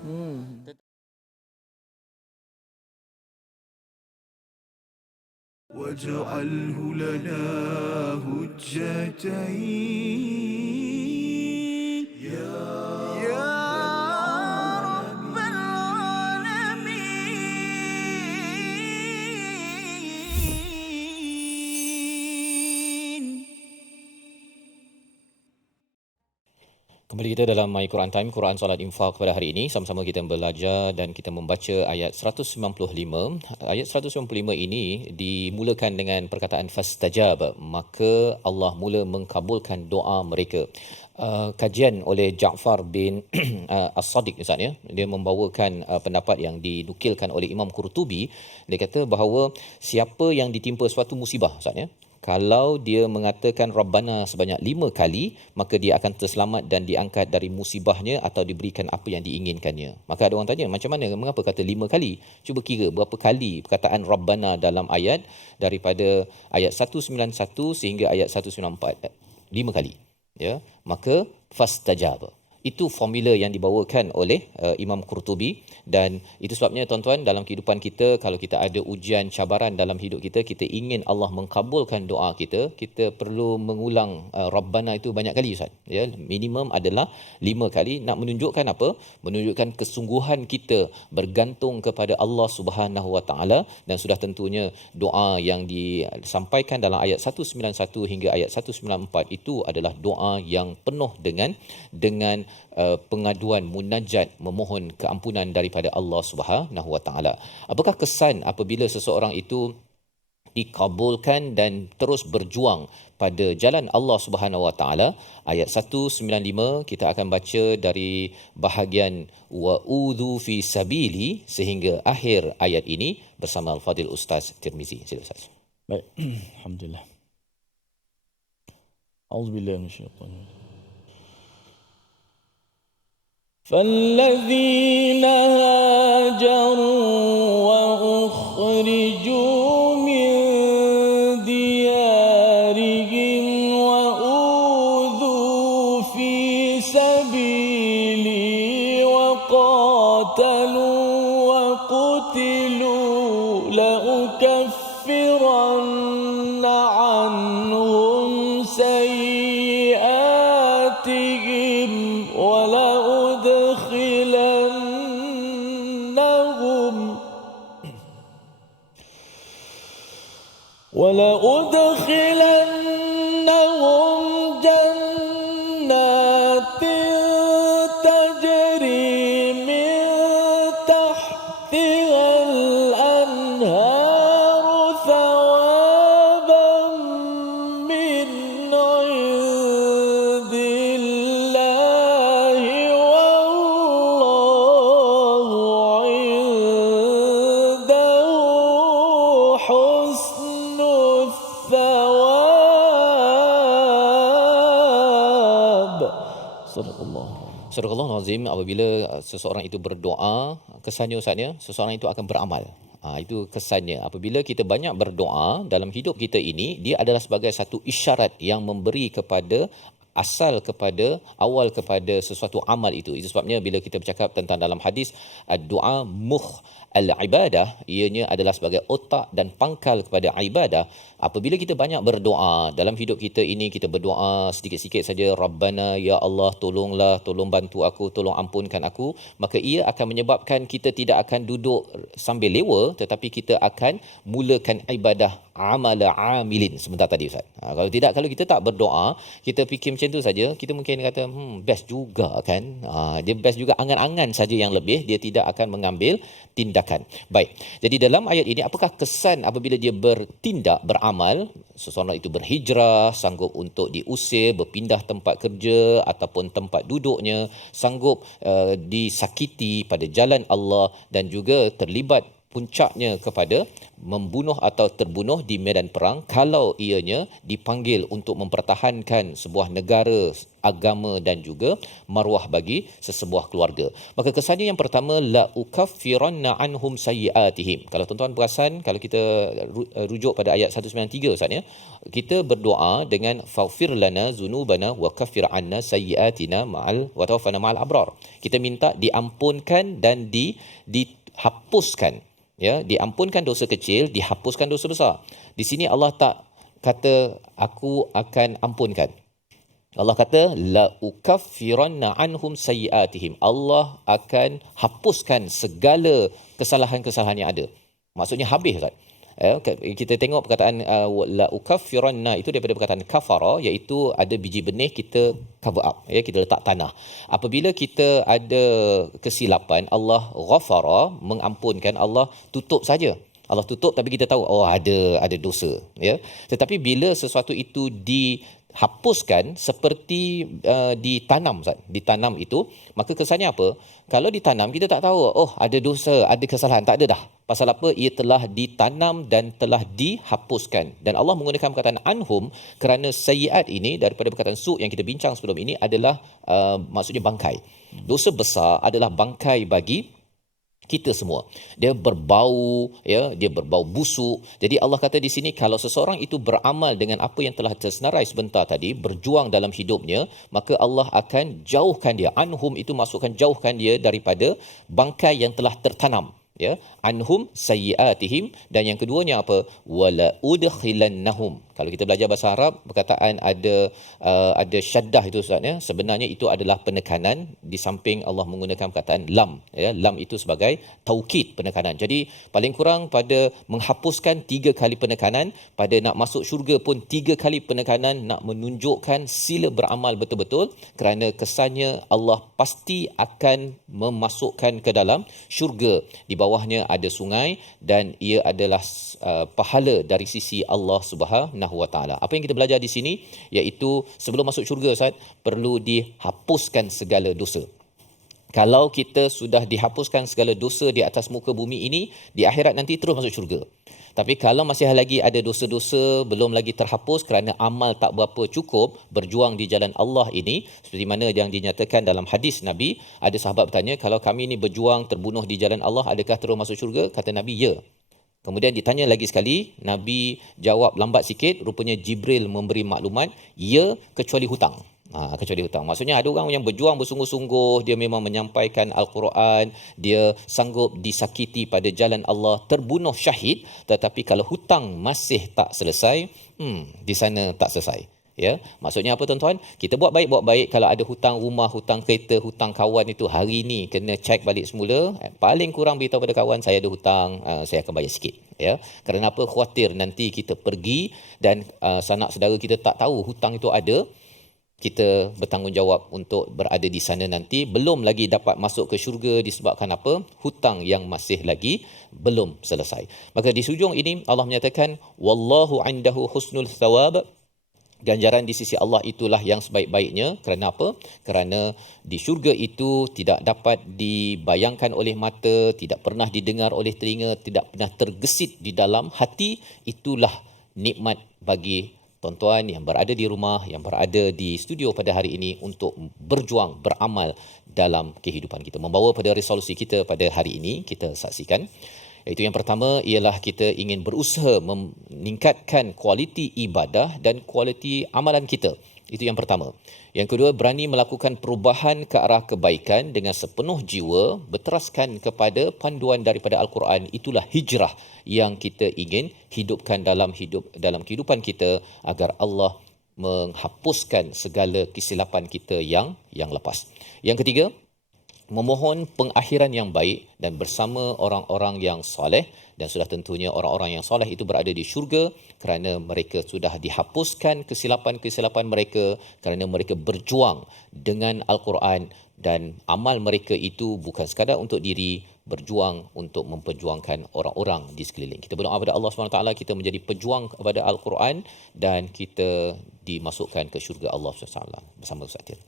واجعله لنا هجتين يا رب العالمين. Kembali kita dalam My Quran Time, Quran Salat Infak pada hari ini. Sama-sama kita belajar dan kita membaca ayat 195. Ayat 195 ini dimulakan dengan perkataan fastajab, maka Allah mula mengkabulkan doa mereka. Kajian oleh Ja'far bin As-Sadiq Ustaz ya. Dia membawakan pendapat yang dinukilkan oleh Imam Qurtubi. Dia kata bahawa siapa yang ditimpa suatu musibah Ustaz ya, kalau dia mengatakan Rabbana sebanyak 5 kali, maka dia akan terselamat dan diangkat dari musibahnya atau diberikan apa yang diinginkannya. Maka ada orang tanya, macam mana? Mengapa kata 5 kali? Cuba kira berapa kali perkataan Rabbana dalam ayat, daripada ayat 191 sehingga ayat 194. 5 kali. Ya, maka fastajab. Itu formula yang dibawakan oleh Imam Qurtubi, dan itu sebabnya tuan-tuan, dalam kehidupan kita kalau kita ada ujian cabaran dalam hidup kita, kita ingin Allah mengkabulkan doa kita, kita perlu mengulang Rabbana itu banyak kali Ustaz ya. Minimum adalah 5 kali. Nak menunjukkan apa? Menunjukkan kesungguhan kita bergantung kepada Allah Subhanahu Wa Taala, dan sudah tentunya doa yang disampaikan dalam ayat 191 hingga ayat 194 itu adalah doa yang penuh dengan pengaduan, munajat, memohon keampunan daripada Allah Subhanahu Wa Taala. Apakah kesan apabila seseorang itu dikabulkan dan terus berjuang pada jalan Allah Subhanahu Wa Taala. Ayat 195 kita akan baca dari bahagian wa udhu fi sabili sehingga akhir ayat ini bersama Al-Fadil Ustaz Tirmizi. Sila Ustaz. Baik, alhamdulillah. Auzubillahi minasyaitanir rajim. فالذين هاجروا وأخرجوا من ديارهم وأوذوا في سبيلي وقاتلوا وقتلوا لأكفرن عنهم سيئاتهم ولأدخلنهم جنات تجري من تحتها الأنهار ثوابا من عند الله والله عنده حسن الثواب. صدق الله. Surah Al-Azim, apabila seseorang itu berdoa, kesannya Ustaznya, seseorang itu akan beramal. Itu kesannya. Apabila kita banyak berdoa dalam hidup kita ini, dia adalah sebagai satu isyarat yang memberi kepada awal kepada sesuatu amal itu. Itu sebabnya bila kita bercakap tentang dalam hadis doa mukh al-ibadah, ianya adalah sebagai otak dan pangkal kepada ibadah. Apabila kita banyak berdoa dalam hidup kita ini, kita berdoa sedikit-sikit saja, Rabbana, ya Allah, tolonglah, tolong bantu aku, tolong ampunkan aku, maka ia akan menyebabkan kita tidak akan duduk sambil lewa, tetapi kita akan mulakan ibadah amal amilin sebentar tadi Ustaz. Kalau tidak, kalau kita tak berdoa, kita fikir macam tu saja, kita mungkin kata best juga kan. Dia best juga, angan-angan saja yang lebih, dia tidak akan mengambil tindakan. Baik. Jadi dalam ayat ini, apakah kesan apabila dia bertindak, beramal? Seseorang itu berhijrah, sanggup untuk diusir, berpindah tempat kerja ataupun tempat duduknya, sanggup disakiti pada jalan Allah dan juga terlibat puncaknya kepada membunuh atau terbunuh di medan perang kalau ianya dipanggil untuk mempertahankan sebuah negara, agama dan juga maruah bagi sesebuah keluarga. Maka kesannya yang pertama, la ukaffiranna anhum sayyiatihim. Kalau tuan-tuan perasan, kalau kita rujuk pada ayat 193 Ustaz ya, kita berdoa dengan faghfir lana zunubana wa kaffir anna sayyiatina ma'al wa tawaffana ma'al abrar. Kita minta diampunkan dan dihapuskan, ya, diampunkan dosa kecil, dihapuskan dosa besar. Di sini Allah tak kata aku akan ampunkan. Allah kata la ukaffiranna anhum sayyiatihim. Allah akan hapuskan segala kesalahan-kesalahan yang ada. Maksudnya habis kan. Kita tengok perkataan la ukaffiranna itu daripada perkataan kafara, iaitu ada biji benih kita cover up, ya, kita letak tanah. Apabila kita ada kesilapan, Allah ghafara, mengampunkan, Allah tutup saja. Allah tutup tapi kita tahu ada dosa, ya. Tetapi bila sesuatu itu dihapuskan seperti ditanam, ditanam itu, maka kesannya apa? Kalau ditanam kita tak tahu ada dosa, ada kesalahan, tak ada dah. Pasal apa? Ia telah ditanam dan telah dihapuskan. Dan Allah menggunakan perkataan anhum kerana sayyiat ini daripada perkataan su' yang kita bincang sebelum ini adalah maksudnya bangkai. Dosa besar adalah bangkai bagi kita semua. Dia berbau, ya, dia berbau busuk. Jadi Allah kata di sini, kalau seseorang itu beramal dengan apa yang telah tersenarai sebentar tadi, berjuang dalam hidupnya, maka Allah akan jauhkan dia. Anhum itu maksudkan jauhkan dia daripada bangkai yang telah tertanam, ya, anhum sayyiatihim. Dan yang keduanya apa? Wala udkhilannahum. Kalau kita belajar bahasa Arab, perkataan ada syaddah itu Ustaz, ya, sebenarnya itu adalah penekanan, di samping Allah menggunakan perkataan lam, ya, lam itu sebagai taukid, penekanan. Jadi paling kurang pada menghapuskan 3 kali penekanan, pada nak masuk syurga pun 3 kali penekanan, nak menunjukkan sila beramal betul-betul, kerana kesannya Allah pasti akan memasukkan ke dalam syurga di bawah bawahnya ada sungai dan ia adalah pahala dari sisi Allah Subhanahu Wa Taala. Apa yang kita belajar di sini iaitu sebelum masuk syurga Ustaz perlu dihapuskan segala dosa. Kalau kita sudah dihapuskan segala dosa di atas muka bumi ini, di akhirat nanti terus masuk syurga. Tapi kalau masih lagi ada dosa-dosa belum lagi terhapus kerana amal tak berapa cukup berjuang di jalan Allah ini, seperti mana yang dinyatakan dalam hadis Nabi, ada sahabat bertanya, kalau kami ini berjuang terbunuh di jalan Allah, adakah terus masuk syurga? Kata Nabi, ya. Kemudian ditanya lagi sekali, Nabi jawab lambat sikit, rupanya Jibril memberi maklumat, ya kecuali hutang. Kecuali hutang. Maksudnya ada orang yang berjuang bersungguh-sungguh, dia memang menyampaikan Al-Quran, dia sanggup disakiti pada jalan Allah, terbunuh syahid, tetapi kalau hutang masih tak selesai, di sana tak selesai. Ya, maksudnya apa tuan-tuan? Kita buat baik, kalau ada hutang rumah, hutang kereta, hutang kawan itu hari ni kena cek balik semula. Paling kurang beritahu pada kawan saya ada hutang, saya akan bayar sikit. Ya, kerana apa? Khawatir nanti kita pergi dan sanak saudara kita tak tahu hutang itu ada. Kita bertanggungjawab untuk berada di sana nanti, belum lagi dapat masuk ke syurga disebabkan apa? Hutang yang masih lagi belum selesai. Maka di hujung ini Allah menyatakan wallahu indahu husnul thawab. Ganjaran di sisi Allah itulah yang sebaik-baiknya. Kerana apa? Kerana di syurga itu tidak dapat dibayangkan oleh mata, tidak pernah didengar oleh telinga, tidak pernah tergesit di dalam hati. Itulah nikmat bagi tuan-tuan yang berada di rumah, yang berada di studio pada hari ini untuk berjuang, beramal dalam kehidupan kita. Membawa pada resolusi kita pada hari ini, kita saksikan. Iaitu yang pertama ialah kita ingin berusaha meningkatkan kualiti ibadah dan kualiti amalan kita. Itu yang pertama. Yang kedua, berani melakukan perubahan ke arah kebaikan dengan sepenuh jiwa, berteraskan kepada panduan daripada Al-Quran. Itulah hijrah yang kita ingin hidupkan dalam kehidupan kita agar Allah menghapuskan segala kesilapan kita yang lepas. Yang ketiga, memohon pengakhiran yang baik dan bersama orang-orang yang soleh, dan sudah tentunya orang-orang yang soleh itu berada di syurga kerana mereka sudah dihapuskan kesilapan-kesilapan mereka kerana mereka berjuang dengan Al-Quran, dan amal mereka itu bukan sekadar untuk diri, berjuang untuk memperjuangkan orang-orang di sekeliling. Kita berdoa kepada Allah SWT, kita menjadi pejuang kepada Al-Quran dan kita dimasukkan ke syurga Allah SWT bersama Ustaz Tir.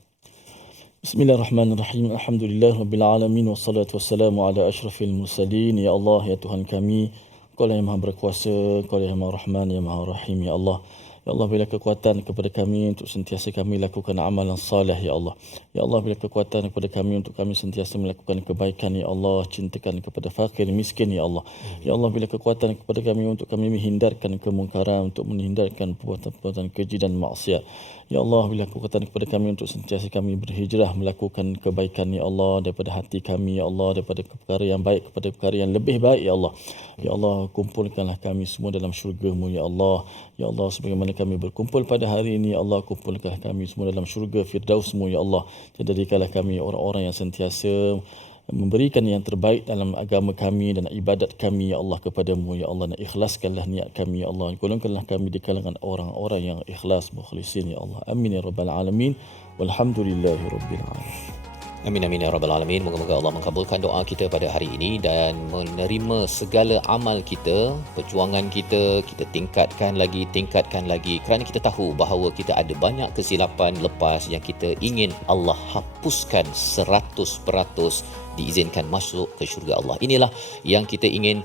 Bismillahirrahmanirrahim. Alhamdulillah Rabbil Alamin. Wassalatu wassalamu ala ashrafil mursalin. Ya Allah, ya Tuhan kami, Kau yang maha berkuasa, Kau yang maha rahman, yang maha rahim. Ya Allah, ya Allah, berilah kekuatan kepada kami untuk sentiasa kami lakukan amalan salih. Ya Allah, ya Allah, berilah kekuatan kepada kami untuk kami sentiasa melakukan kebaikan. Ya Allah, cintakan kepada fakir miskin. Ya Allah, ya Allah, berilah kekuatan kepada kami untuk kami menghindarkan kemungkaran, untuk menghindarkan perbuatan-perbuatan keji dan maksiat. Ya Allah, berilah kekuatan kepada kami untuk sentiasa kami berhijrah melakukan kebaikan. Ya Allah, daripada hati kami. Ya Allah, daripada perkara yang baik kepada perkara yang lebih baik. Ya Allah, ya Allah, kumpulkanlah kami semua dalam syurga-Mu. Ya Allah, ya Allah, sebagaimana kami berkumpul pada hari ini, ya Allah, kumpulkanlah kami semua dalam syurga Firdaus-Mu. Ya Allah, jadikanlah kami orang-orang yang sentiasa memberikan yang terbaik dalam agama kami dan ibadat kami, ya Allah, kepadamu. Ya Allah, dan ikhlaskanlah niat kami. Ya Allah, golongkanlah kami di kalangan orang-orang yang ikhlas, mukhlisin. Ya Allah, amin ya rabbal alamin, walhamdulillahi rabbil alamin. Amin amin ya rabbal alamin. Moga-moga Allah mengabulkan doa kita pada hari ini dan menerima segala amal kita, perjuangan kita tingkatkan lagi kerana kita tahu bahawa kita ada banyak kesilapan lepas yang kita ingin Allah hapuskan 100%, diizinkan masuk ke syurga Allah. Inilah yang kita ingin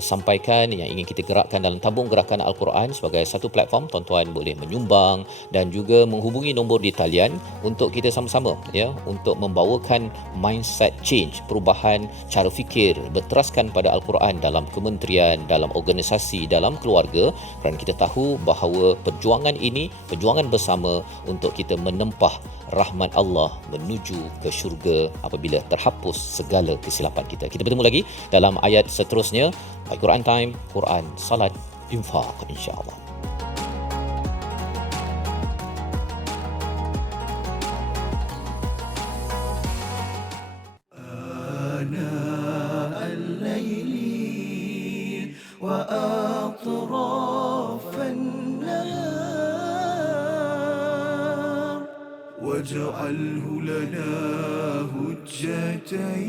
sampaikan, yang ingin kita gerakkan dalam tabung gerakan Al-Quran sebagai satu platform. Tuan-tuan boleh menyumbang dan juga menghubungi nombor di talian untuk kita sama-sama untuk membawakan mindset change, perubahan cara fikir, berteraskan pada Al-Quran dalam kementerian, dalam organisasi, dalam keluarga, kerana kita tahu bahawa perjuangan ini perjuangan bersama untuk kita menempah rahmat Allah menuju ke syurga apabila terhapus segala kesilapan kita. Kita bertemu lagi dalam ayat seterusnya. My Quran Time, Quran, Salat, Infaq, insya-Allah. آناء الليل وأطراف النهار واجعله لنا هجتين